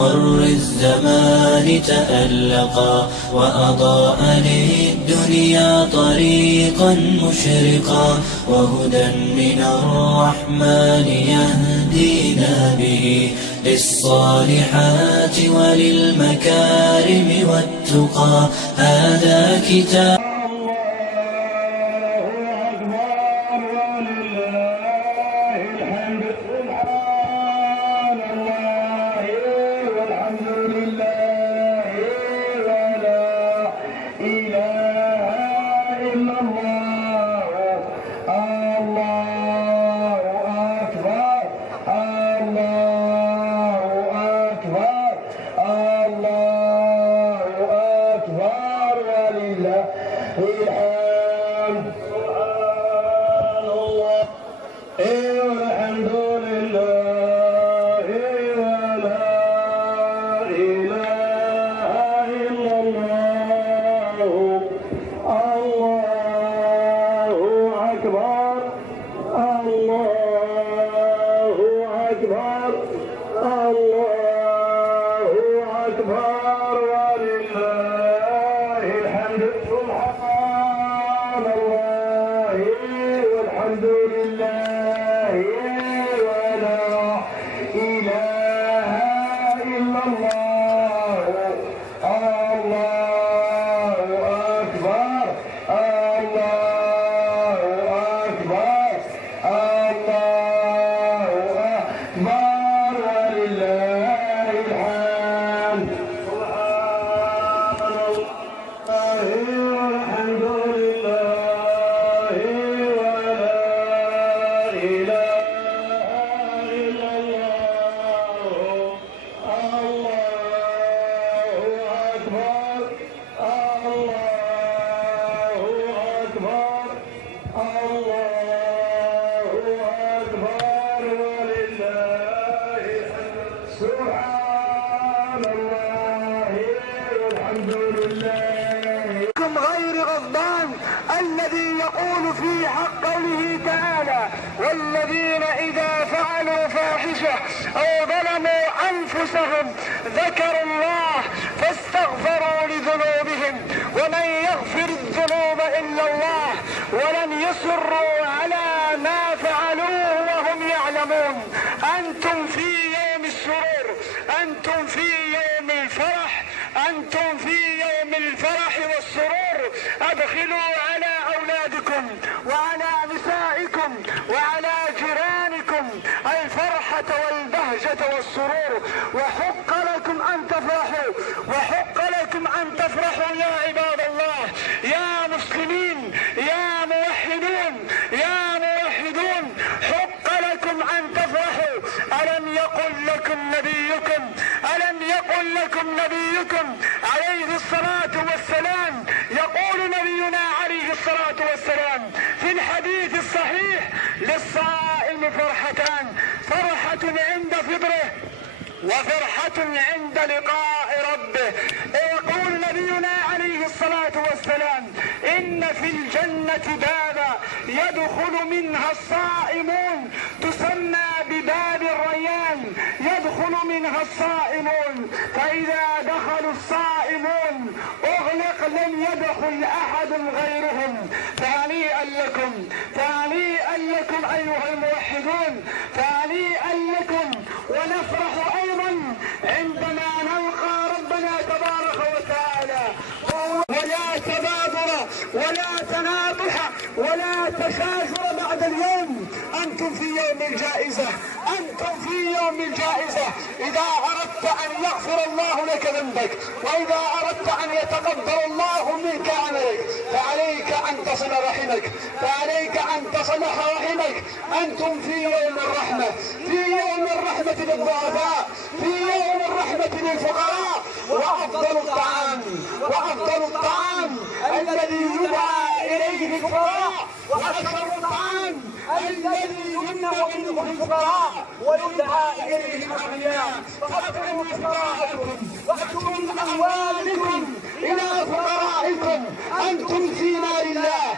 مر الزمان تألقا وأضاء للدنيا طريقا مشرقا، وهدى من الرحمن يهدينا به للصالحات وللمكارم والتقى. هذا كتاب غير غضبان الذي يقول في حق قوله تعالى: والذين إذا فعلوا فاحشة أو ظلموا أنفسهم ذكروا الله فاستغفروا لذنوبهم ومن يغفر الذنوب إلا الله ولم يصروا على ما فعلوه وهم يعلمون. أنتم في يوم السرور، أنتم في يوم الفرح، أنتم في يوم الفرح والسرور. أدخلوا على أولادكم وعلى نسائكم وعلى جيرانكم الفرحة والبهجة والسرور، وحق لكم أن تفرحوا، وحق لكم أن تفرحوا يا عباد الله، يا مسلمين، يا موحدون، يا موحدون، حق لكم أن تفرحوا. ألم يقل لكم نبيكم عليه الصلاة والسلام، يقول نبينا عليه الصلاة والسلام في الحديث الصحيح: للصائم فرحتان، فرحة عند فطره وفرحة عند لقاء ربه. يقول نبينا عليه الصلاة والسلام: إن في الجنة بابا يدخل منها الصائمون تسمى بباب الريان، يدخل منها الصائمون، فإذا دخلوا الصائمون أغلق، لم يدخل أحد غيرهم. فهنيئا لكم، فهنيئا لكم أيها الموحدون، فهنيئا لكم. ونفرح أيضا عندما نلقى ربنا تبارك وتعالى، ولا تبادر ولا تناطح ولا تشاجر بعد اليوم. أنتم في يوم الجائزة، أنتم في يوم الجائزة. إذا أردت أن يغفر الله لك ذنبك، وإذا أردت أن يتقبل الله منك عملك، فعليك أن تصل رحمك، فعليك أن تصلح رحمك. أنتم في يوم الرحمة، في يوم الرحمة للضعفاء، في يوم الرحمة للفقراء. وأفضل الطعام الذي يدعى إليه الفقراء، وأشهر الطعام الذي يمنع منه الفقراء ويدعى إليه الأغنياء. فأطعموا فقراءكم وأتوا من أموالكم إلى فقرائكم. أنتم في نار الله،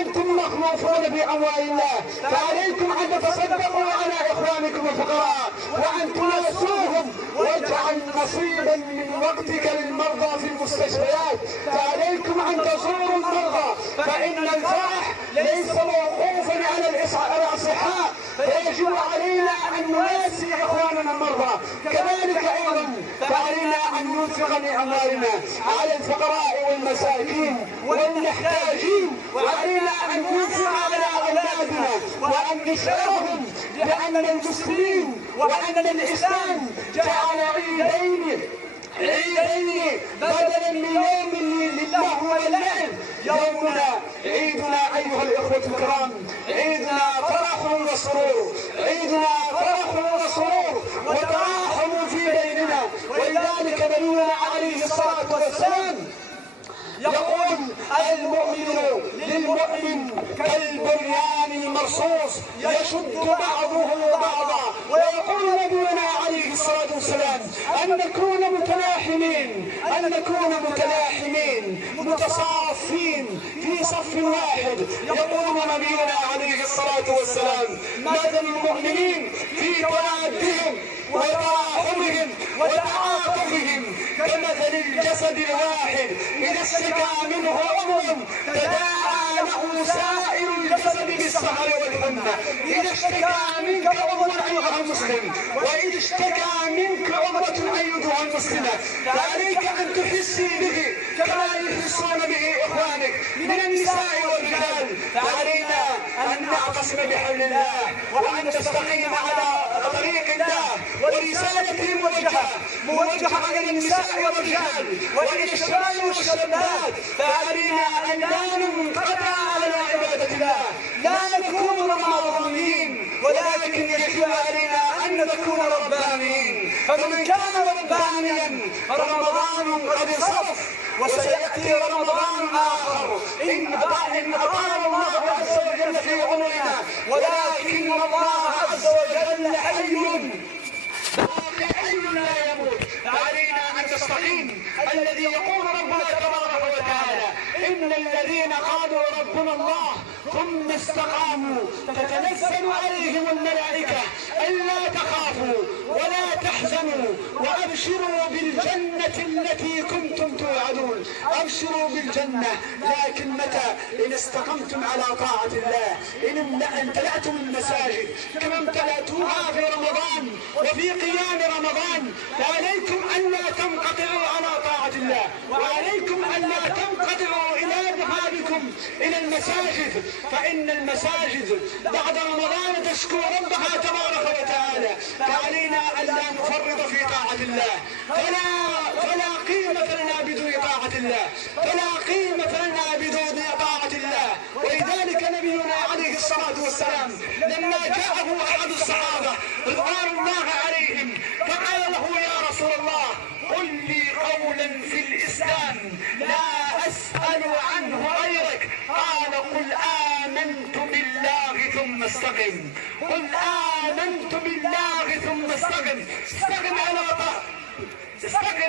أنتم وأنتم مخلوفون بأموال الله، فعليكم أن تتصدقوا على إخوانكم الفقراء وأن تواسوهم، واجعل نصيبا من وقتك للمرضى في المستشفيات، فعليكم أن تزوروا المرضى، فإن الفرح ليس موقوفا على الأصحاء، فيجب علينا أن نواسي إخواننا المرضى. كذلك أيضا فعلينا أن ننفق من أموالنا على الفقراء والمساكين والمحتاجين، وعلينا أن ننفق على أولادنا وأن نشعرهم بأن المسلمين وأن الإسلام جعل عيدين بدلا من يوم لله وللعب. يومنا عيدنا أيها الإخوة الكرام، عيدنا فرح وسرور، عيدنا فرح وسرور وتراحم في بيننا. ولذلك نبينا عليه الصلاة والسلام يقول المؤمن للمؤمن كالبنيان المرصوص يشد بعضه بعضا. ويقول نبينا عليه الصلاة والسلام أن نكون متلاحمين متصافين في صف واحد. يقول نبينا عليه الصلاة والسلام مثل المؤمنين في توادهم وتراحمهم وتعاطفهم كمثل الجسد الواحد إذا اشتكى منه عضو تداعى له سائر الجسد بالسهر والحمى. إذا اشتكى منك عضو أيها المسلم، وإذا اشتكى منك عضوة أيها المسلمة، فعليك أن تحسي به كما يحسون به إخوانك من النساء والرجال. فعلينا أن نعتصم بحبل الله وأن نستقيم على طريق الله، ورسالته موجهة إلى النساء والرجال وإلى الشباب والشابات. فعلينا أن لا ننقطع على عبادة الله، لا نكون رمضانيين، ولكن يجب علينا أن نكون ربانيين. فمن كان ربانيا فرمضان قد انصرف، وسيأتي رمضان آخر إن أطال الله عز وجل في عمرنا، ولكن الله عز وجل حي لا يموت. فعلينا أن نستقيم. الذي يقول ربنا تبارك وتعالى إن الذين قالوا ربنا الله ثم استقاموا تتنزل عليهم الملائكة ألا تخافوا ولا تحزنوا وأبشروا بالجنة التي كنتم توعدون. أبشروا بالجنة، لكن متى؟ إن استقمتم على طاعة الله، إن امتلأتم المساجد كما امتلأتوها في رمضان وفي قيام رمضان. فعليكم أن لا تنقطعوا على طاعة الله، وعليكم أن لا تنقطعوا إلى ذهابكم إلى المساجد، فإن المساجد بعد رمضان تشكو ربها تبارك وتعالى. فعلينا أن لا نفرط في طاعة الله، فلا قيمة لنا بدون طاعة الله، فلا قيمة لنا بدون طاعة الله. ولذلك نبينا عليه الصلاة والسلام لما جاءه أحد الصحابة رضوان الله عليهم فقال له يا رسول الله قل لي قولا في الإسلام لا أسأل عنه غيرك. قال قل آمنت بالله ثم استقم. قل آمنت بالله ثم استقم. استقم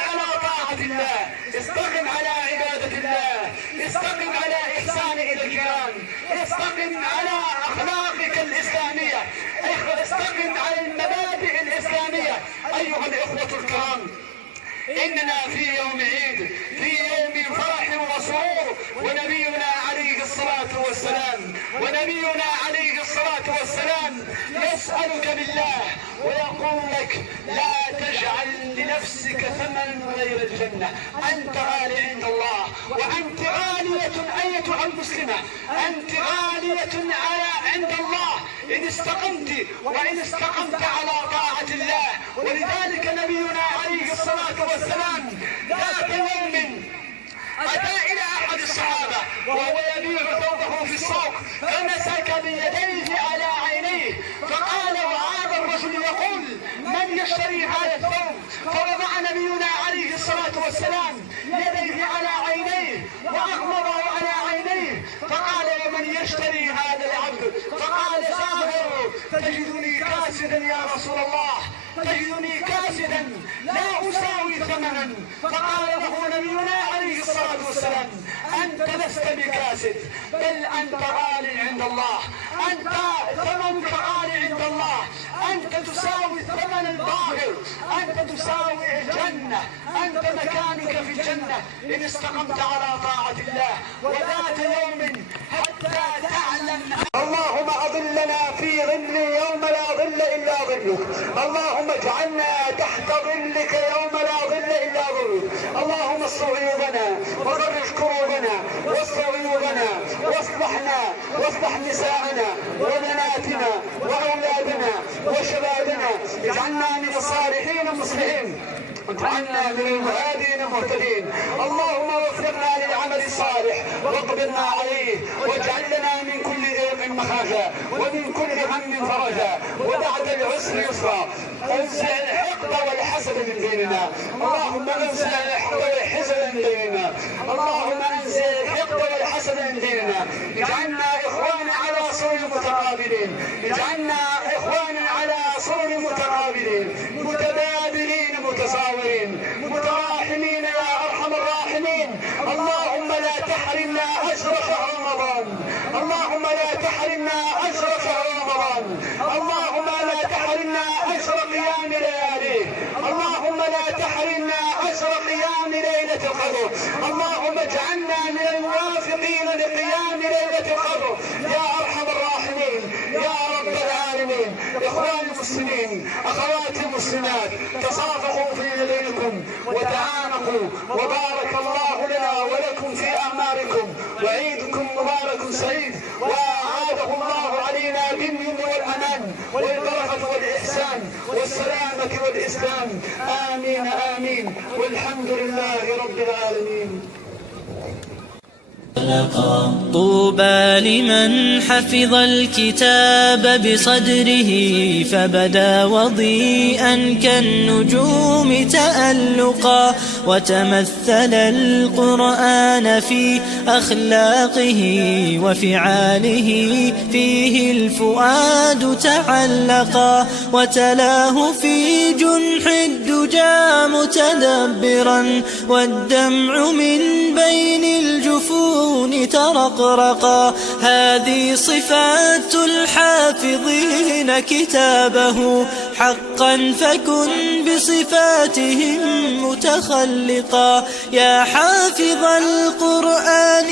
على طاعة الله، استقم على عبادة الله، استقم على إحسان إلى الجيران، استقم على أخلاقك الإسلامية، استقم على المبادئ الإسلامية. أيها الإخوة الكرام، إننا في يوم عيد، في يوم فرح وسرور، ونبينا عليه الصلاة والسلام يسألك بالله ويقول لك لا تجعل لنفسك ثمنا غير الجنة. أنت غالي عند الله، وأنت غالية أيتها المسلمة، أنت غالية عند الله إن استقمت وإن استقمت على طاعة الله. ولذلك نبينا عليه الصلاة والسلام ذات يوم أتى إلى أحد الصحابة وهو يبيع ثوبه في السوق، فمسك بيديه على عينيه فقال وهذا الرجل يقول من يشتري هذا الثوب؟ فوضع نبينا عليه الصلاة والسلام يديه على عينيه وأغمضه على عينيه فقال ومن يشتري هذا العبد؟ فقال ساهر تجدني كاسدا يا رسول الله، تجدني كاسدا لا أساوي ثمنا. فقال له نبينا عليه عليه الصلاة والسلام: أنت لست بكاسد، بل أنت غال عند الله، أنت ثمنك غالي عند الله، أنت تساوي الثمن الباهر، أنت تساوي الجنة، أنت مكانك في الجنة إن استقمت على طاعة الله. وذات يوم حتى تعلم. اللهم أظلنا في ظل يوم لا ظل إلا ظلك، اللهم اجعلنا تحت ظلك يوم لا ظل إلا ظلك. اللهم استر عيوبنا وفرج كروبنا واستر عيوبنا واصلح نساءنا وبناتنا وأولادنا وشبابنا. اجعلنا من الصالحين المصلحين، واجعلنا من المهادين المهتدين. اللهم وفقنا للعمل الصالح واقبلنا عليه، واجعل لنا من كل ضيق مخرجا ومن كل هم فرجا، وبعد العسر يسرا. انزع الحقد والحسد من بيننا، اللهم انزع الحقد والحسد من بيننا، اللهم انزع الحقد والحسد من بيننا. اجعلنا اخوانا على سرر متقابلين، اجعلنا اخوانا على سرر متقابلين متبادلين متساويين متراحمين يا ارحم الراحمين. اللهم لا تحرمنا اجر شهر رمضان، اللهم لا تحرمنا اجر شهر رمضان، اللهم لا تحرمنا اجر قيام لياليه، اللهم لا تحرمنا اجر قيام ليله القدر. اللهم اجعلنا من الموافقين لقيام ليله القدر يا ارحم الراحمين يا رب العالمين. اخواني المسلمين، اخواتي المسلمات، تصافحوا في بينكم وتعانقوا، وبارك الله لنا ولكم في اعماركم، وعيدكم مبارك سعيد، واعاده الله علينا باليمن والامان والبركه والاحسان والسلامه والاسلام. امين امين، والحمد لله رب العالمين. طوبى لمن حفظ الكتاب بصدره فبدا وضيئا كالنجوم تألقا، وتمثل القرآن في أخلاقه وفعاله، فيه الفؤاد تعلقا، وتلاه في جنح الدجى متدبرا، والدمع من بين الجفون ترقرقا. هذه صفات الحافظين كتابه حقا، فكن بصفاتهم متخلقا. يا حافظ القرآن